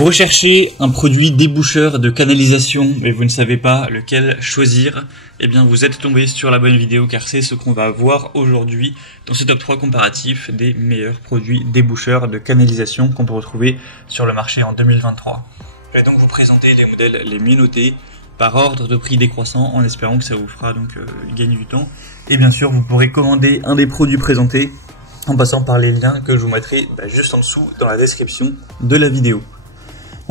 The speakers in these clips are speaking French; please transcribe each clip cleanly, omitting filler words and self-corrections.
Vous recherchez un produit déboucheur de canalisation mais vous ne savez pas lequel choisir, eh bien vous êtes tombé sur la bonne vidéo car c'est ce qu'on va voir aujourd'hui dans ce top 3 comparatif des meilleurs produits déboucheurs de canalisation qu'on peut retrouver sur le marché en 2023. Je vais donc vous présenter les modèles les mieux notés par ordre de prix décroissant en espérant que ça vous fera donc gagner du temps. Et bien sûr vous pourrez commander un des produits présentés en passant par les liens que je vous mettrai juste en dessous dans la description de la vidéo.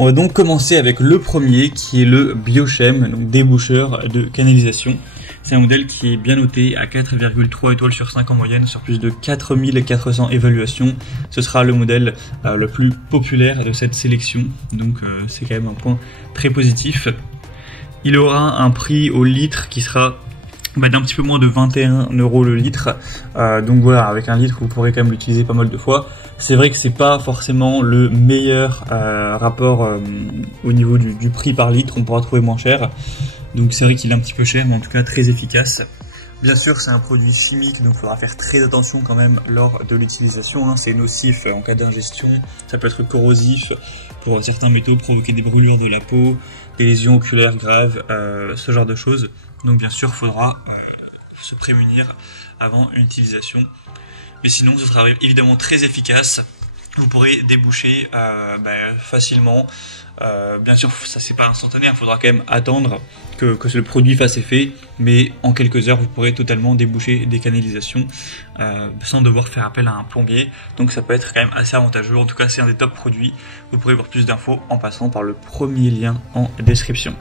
On va donc commencer avec le premier qui est le Biochem, donc déboucheur de canalisation. C'est un modèle qui est bien noté à 4,3 étoiles sur 5 en moyenne sur plus de 4400 évaluations. Ce sera le modèle le plus populaire de cette sélection, donc c'est quand même un point très positif. Il aura un prix au litre qui sera d'un petit peu moins de 21 € le litre, donc voilà, avec un litre vous pourrez quand même l'utiliser pas mal de fois. C'est vrai que c'est pas forcément le meilleur rapport au niveau du prix par litre, on pourra trouver moins cher, donc c'est vrai qu'il est un petit peu cher mais en tout cas très efficace. Bien sûr c'est un produit chimique donc il faudra faire très attention quand même lors de l'utilisation, c'est nocif en cas d'ingestion, ça peut être corrosif pour certains métaux, provoquer des brûlures de la peau, des lésions oculaires graves, ce genre de choses. Donc bien sûr, il faudra se prémunir avant une utilisation. Mais sinon, ce sera évidemment très efficace. Vous pourrez déboucher facilement. Bien sûr, ça c'est pas instantané, il faudra quand même attendre que le produit fasse effet. Mais en quelques heures, vous pourrez totalement déboucher des canalisations sans devoir faire appel à un plombier. Donc ça peut être quand même assez avantageux. En tout cas, c'est un des top produits. Vous pourrez voir plus d'infos en passant par le premier lien en description.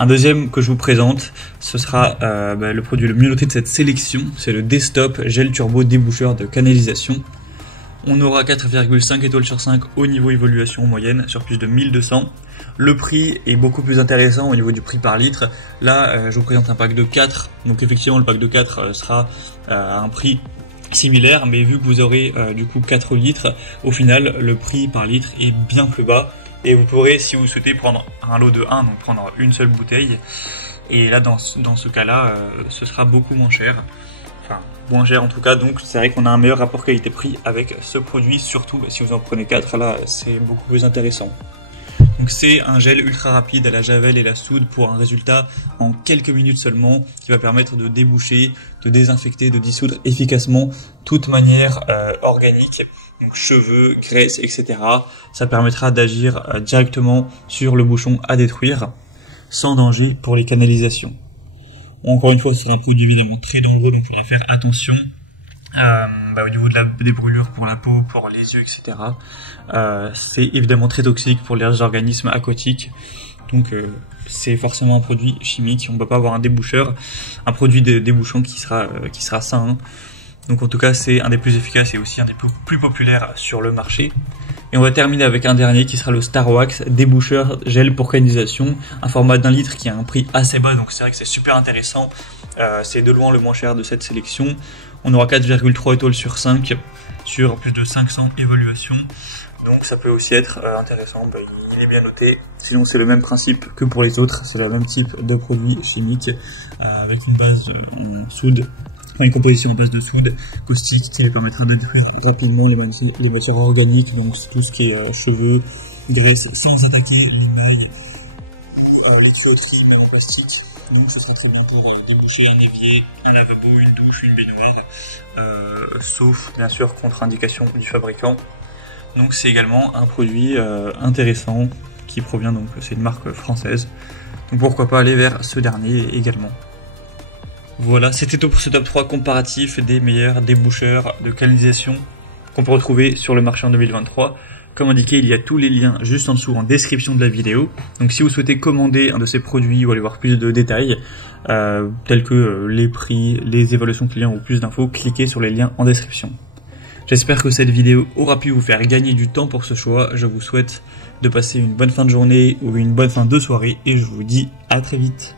Un deuxième que je vous présente, ce sera le produit le mieux noté de cette sélection, c'est le Destop Gel Turbo Déboucheur de canalisation. On aura 4,5 étoiles sur 5 au niveau évaluation moyenne sur plus de 1200. Le prix est beaucoup plus intéressant au niveau du prix par litre. Là, je vous présente un pack de 4, donc effectivement le pack de 4 sera à un prix similaire, mais vu que vous aurez du coup 4 litres, au final le prix par litre est bien plus bas. Et vous pourrez, si vous souhaitez, prendre un lot de 1, donc prendre une seule bouteille. Et là, dans ce cas-là, ce sera beaucoup moins cher. Enfin, moins cher en tout cas. Donc, c'est vrai qu'on a un meilleur rapport qualité-prix avec ce produit. Surtout, si vous en prenez 4, là, c'est beaucoup plus intéressant. Donc, c'est un gel ultra rapide à la javel et la soude pour un résultat en quelques minutes seulement qui va permettre de déboucher, de désinfecter, de dissoudre efficacement toute manière organique. Donc cheveux, graisse, etc. Ça permettra d'agir directement sur le bouchon à détruire, sans danger pour les canalisations. Encore une fois, c'est un produit évidemment très dangereux, donc il faudra faire attention au niveau des brûlures pour la peau, pour les yeux, etc. C'est évidemment très toxique pour les organismes aquatiques. Donc c'est forcément un produit chimique, on ne peut pas avoir un déboucheur, un produit débouchant qui sera sain. Donc en tout cas c'est un des plus efficaces et aussi un des plus populaires sur le marché. Et on va terminer avec un dernier qui sera le Star Wax déboucheur gel pour canalisation, un format d'1 litre qui a un prix assez bas, donc c'est vrai que c'est super intéressant. C'est de loin le moins cher de cette sélection. On aura 4,3 étoiles sur 5 sur plus de 500 évaluations. Donc ça peut aussi être intéressant, il est bien noté. Sinon c'est le même principe que pour les autres, c'est le même type de produit chimique avec une base en soude. Une composition en base de soude caustique qui lui permettra de détruire rapidement les matières organiques, donc tout ce qui est cheveux, graisse, sans attaquer l'émail, les tuyauteries, même en plastique. Donc ce serait très bien pour déboucher un évier, un lavabo, une douche, une baignoire, sauf bien sûr contre indication du fabricant. Donc c'est également un produit intéressant qui provient, donc c'est une marque française. Donc pourquoi pas aller vers ce dernier également. Voilà, c'était tout pour ce top 3 comparatif des meilleurs déboucheurs de canalisation qu'on peut retrouver sur le marché en 2023. Comme indiqué, il y a tous les liens juste en dessous en description de la vidéo. Donc si vous souhaitez commander un de ces produits ou aller voir plus de détails, tels que les prix, les évaluations clients ou plus d'infos, cliquez sur les liens en description. J'espère que cette vidéo aura pu vous faire gagner du temps pour ce choix. Je vous souhaite de passer une bonne fin de journée ou une bonne fin de soirée et je vous dis à très vite.